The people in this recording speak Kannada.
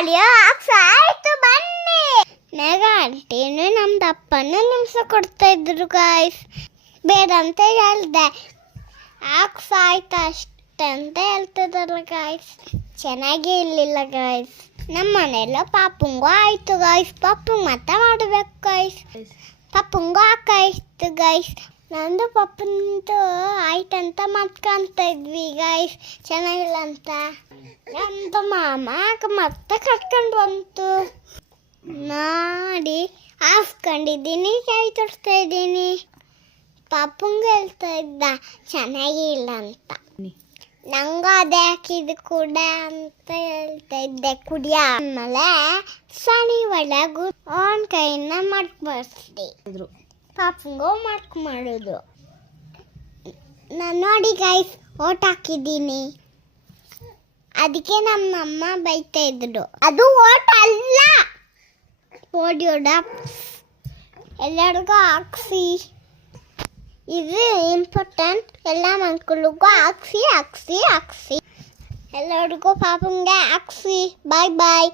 ಆಡಿಯೋ ಆಯ್ತು ಬನ್ನಿ. ಮೆಗಾ ಆಂಟಿನು ನಮ್ದು ಅಪ್ಪನ ನಿಮಿಷ ಕೊಡ್ತಾ ಇದ್ರು ಗಾಯ್ಸ್. ಬೇಡ ಅಂತ ಹೇಳ್ದೆ, ಆಯ್ತು ಅಷ್ಟೇ ಅಂತ ಹೇಳ್ತಿದ್ರು ಗಾಯ್ಸ್. ಚೆನ್ನಾಗೇ ಇರಲಿಲ್ಲ ಗಾಯ್ಸ್. ನಮ್ಮ ಮನೆಯಲ್ಲ ಪಾಪುಂಗೂ ಆಯಿತು ಗಾಯ್ಸ್. ಪಪ್ಪು ಮತ್ತೆ ಮಾಡಬೇಕು ಗಾಯ್ಸ್. ಪಪ್ಪುಂಗೂ ಹಾಕಾಯ್ತು ಗಾಯ್ಸ್. ನಂದು ಪಪ್ಪಂದು ಆಯ್ತಂತ ಮತ್ಕೊಂತ ಇದ್ವಿ ಗಾಯ್ಸ್, ಚೆನ್ನಾಗಿಲ್ಲ ಅಂತ. ನಮ್ಮದು ಮಾಮ ಮತ್ತೆ ಕಟ್ಕೊಂಡು ಬಂತು. ಮಾಡಿ ಹಾಸ್ಕೊಂಡಿದ್ದೀನಿ, ಕೈ ತೊಡ್ತಾ ಇದ್ದೀನಿ. ಪಾಪಂಗೆ ಹೇಳ್ತಾ ಇದ್ದ ಚೆನ್ನಾಗಿಲ್ಲ ಅಂತ. ನಂಗೂ ಅದೇ ಹಾಕಿದ್ದು ಕೂಡ ಅಂತ ಹೇಳ್ತಾ ಇದ್ದೆ ಕುಡಿಯ. ಆಮೇಲೆ ಸನಿ ಒಳಗು ಅವನ ಕೈಯಿಂದ ಮಾಡ್ಕೊಡಿಸ್ದೆ. ಪಾಪಂಗೂ ಮಾಡೋದು. ನಾನು ನೋಡಿ ಗೈಸ್ ಓಟ್ ಹಾಕಿದ್ದೀನಿ. ಅದಕ್ಕೆ ನಮ್ಮಮ್ಮ ಬೈತಾ ಇದ್ರು. ಅದು ಓಟ್ ಅಲ್ಲ, ಓಡಿಯೋಡ. ಎಲ್ಲರಿಗೂ ಹಾಕ್ಸಿ, ಇದು ಇಂಪಾರ್ಟೆಂಟ್. ಎಲ್ಲ ಮಕ್ಕಳಿಗೂ ಹಾಕ್ಸಿ. ಎಲ್ಲರಿಗೂ ಪಾಪಂಗೆ ಹಾಕ್ಸಿ. ಬಾಯ್ ಬಾಯ್.